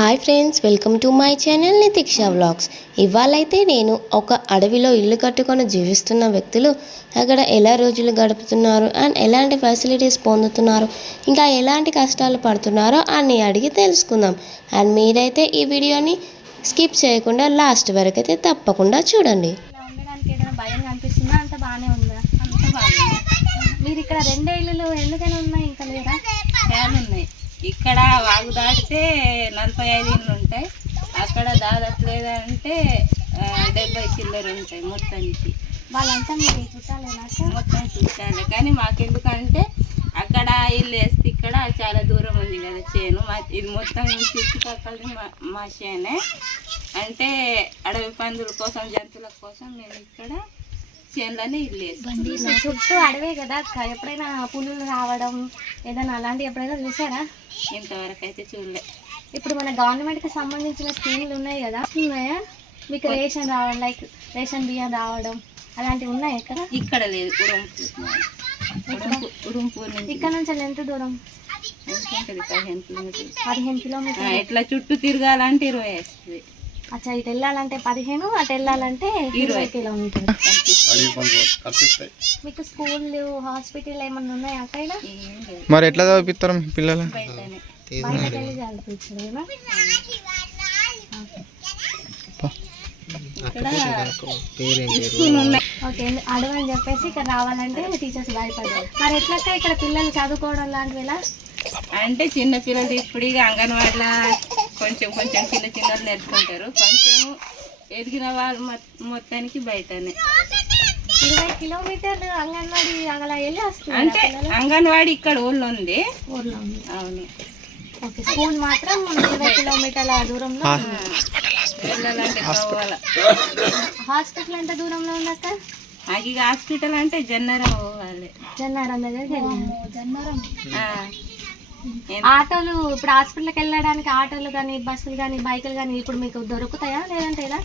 Hi friends, welcome to my channel Nitiksha vlogs. ఇవాళైతే నేను ఒక అడవిలో ఇల్లు కట్టుకొని జీవిస్తున్న వ్యక్తులు అక్కడ ఎలా రోజులు గడుపుతున్నారు అండ్ ఎలాంటి ఫెసిలిటీస్ పొందుతున్నారు, ఇంకా ఎలాంటి కష్టాలు పడుతున్నారో అన్నీ అడిగి తెలుసుకుందాం. అండ్ మీరైతే ఈ వీడియోని స్కిప్ చేయకుండా లాస్ట్ వరకు అయితే తప్పకుండా చూడండి. భయం కనిపిస్తుందా? అంత బాగానే ఉందా? అంత బాగా. మీరు ఇక్కడ రెండే ఇళ్ళు ఎందుకని ఉన్నాయి? ఇంకా లేదా? ఫ్యాన్ ఉన్నాయి. ఇక్కడ వాగు దాటితే 45 ఇళ్ళు ఉంటాయి, అక్కడ దాదాపు లేదంటే 70 చిల్లర ఉంటాయి. మొత్తానికి వాళ్ళంతా మీరు చుట్టాలేనా? మొత్తం చుట్టాలే, కానీ మాకెందుకంటే అక్కడ ఇల్లు వేస్తే ఇక్కడ చాలా దూరం ఉంది కదా చేను. ఇది మొత్తం చుట్టుపక్కల మా చేనే. అంటే అడవి పందుల కోసం, జంతువుల కోసం మేము ఇక్కడ చేనులోనే ఇల్లు వేస్తాం. చుట్టూ అడవే కదా, ఎప్పుడైనా పులులు రావడం ఏదైనా అలాంటివి ఎప్పుడైనా చూసారా? ఇంతవరకు అయితే చూడలే. ఇప్పుడు మన గవర్నమెంట్కి సంబంధించిన స్కీములు ఉన్నాయి కదా, ఉన్నాయా మీకు? రేషన్ రావడం, లైక్ రేషన్ బియ్యం రావడం అలాంటివి ఉన్నాయి ఎక్కడ? ఇక్కడ లేదు. ఉడుంపూర్ నుంచి. ఇక్కడ నుంచి ఎంత దూరం? 15 కిలోమీటర్లు. ఇట్లా చుట్టూ తిరగాలంటే 20 వస్తుంది. అచ్చా, ఇటు వెళ్ళాలంటే 15, అటు వెళ్ళాలంటే 20 కిలోమీటర్లు. మీకు స్కూల్, హాస్పిటల్ ఏమన్నా ఉన్నాయా అక్కడ? మరి ఎట్లా చదివిస్తారు పిల్లలు? బయటకు వెళ్ళి చదివించడం. ఓకే, అడవని చెప్పేసి ఇక్కడ రావాలంటే టీచర్స్ భయపడ్డారు. మరి ఎట్లక్క ఇక్కడ పిల్లలు చదువుకోవడం లాంటివి ఎలా? అంటే చిన్న పిల్లలు ఇప్పుడు ఇక అంగన్వాడీలో కొంచెం కొంచెం చిన్న చిన్నలు నేర్చుకుంటారు. కొంచెం ఎదిగిన వాళ్ళు మొత్తానికి బయటనే. 20 కిలోమీటర్లు అంగన్వాడీ అలా వెళ్ళి వస్తుంది. అంటే అంగన్వాడీ ఇక్కడ ఊళ్ళో ఉంది. అవును. ఓకే, స్కూల్ మాత్రం 20 కిలోమీటర్ల దూరంలో. వెళ్ళాలంటే హాస్పిటల్ ఎంత దూరంలో ఉందక్క? ఇక హాస్పిటల్ అంటే జన్నారం పోవాలి. జన్నారం దగ్గర. ఆటోలు ఇప్పుడు హాస్పిటల్కి వెళ్ళడానికి ఆటోలు కానీ, బస్సులు కానీ, బైకులు కానీ ఇప్పుడు మీకు దొరుకుతాయా లేదంటే ఎలా?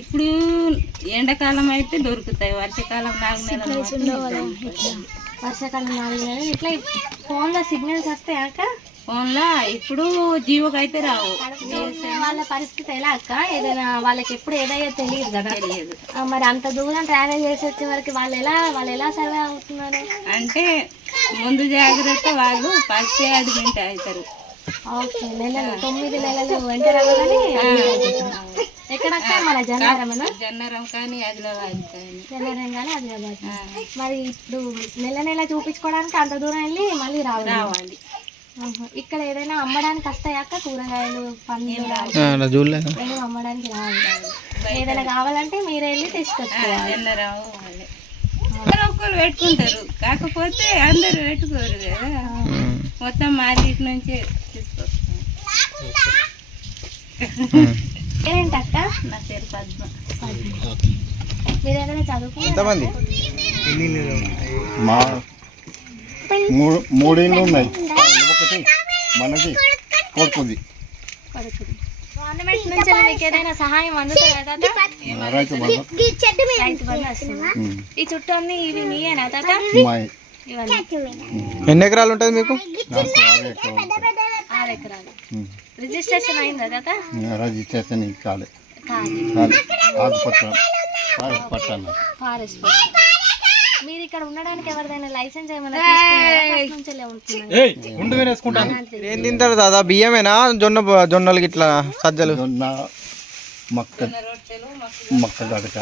ఇప్పుడు ఎండాకాలం అయితే దొరుకుతాయి, వర్షాకాలం 4 నెలలు. వర్షాకాలం 4 నెలలు. ఇట్లా ఫోన్లో సిగ్నల్స్ వస్తాయా అక్క? ఫోన్లో ఇప్పుడు జియోకి అయితే రావు. వాళ్ళ పరిస్థితి ఎలా అక్క? ఏదైనా వాళ్ళకి ఎప్పుడు ఏదైనా తెలియదు కదా. తెలియదు. మరి అంత దూరం ట్రావెల్ చేసి వచ్చే వరకు వాళ్ళు ఎలా సర్వే అవుతున్నారు? అంటే ముందు జాగ్రత్త వాళ్ళు ఫస్ట్ అడ్మిట్ అవుతారు. ఓకే, 9 నెలలు ఎంటర్ అవ్వాలని. ఎక్కడక్క? మన జన్నారమేనా? జన్నారం కానీ ఆదిలాబాద్ కానీ. జన్నారం కానీ ఆదిలాబాద్. మరి ఇప్పుడు నెల చూపించుకోవడానికి అంత దూరం వెళ్ళి మళ్ళీ రావాలి. ఇక్కడ ఏదైనా అమ్మడానికి వస్తాయా అక్క? కూరగాయలు, పండ్లు అమ్మడానికి రావాలి. ఏదైనా కావాలంటే మీరే వెళ్ళి తీసుకొచ్చుకోవాలి. ఒక్కరు పెట్టుకుంటారు, కాకపోతే అందరు పెట్టుకోరు కదా. మొత్తం మార్కెట్ నుంచి తీసుకొస్తాం. ఏంటి అక్క? నా పేరు పద్మ. మీరు ఏదైనా చదువుకుంటారు? మూడు ఇళ్ళు ఉన్నాయి. ఒకటి మనకి కొడుకుంది. గవర్నమెంట్ నుంచి మీకు ఏదైనా సహాయం అందుతుందా? రైతు బంధు వస్తుందా? ఈ చుట్టూ అన్ని ఇవి మీయేనా తాత? ఎన్ని ఎకరాలు ఉంటుంది మీకు? 6 ఎకరాలు. రిజిస్ట్రేషన్ అయిందా తాత? రిజిస్ట్రేషన్ కాలే. ఫారెస్ట్. మీరు ఇక్కడ ఉండడానికి ఎవరిదైనా లైసెన్స్ ఏమైనా? ఏం తింటారు దాదా? బియ్యమేనా? జొన్నలు ఇట్లా సజ్జలు? మక్క గడక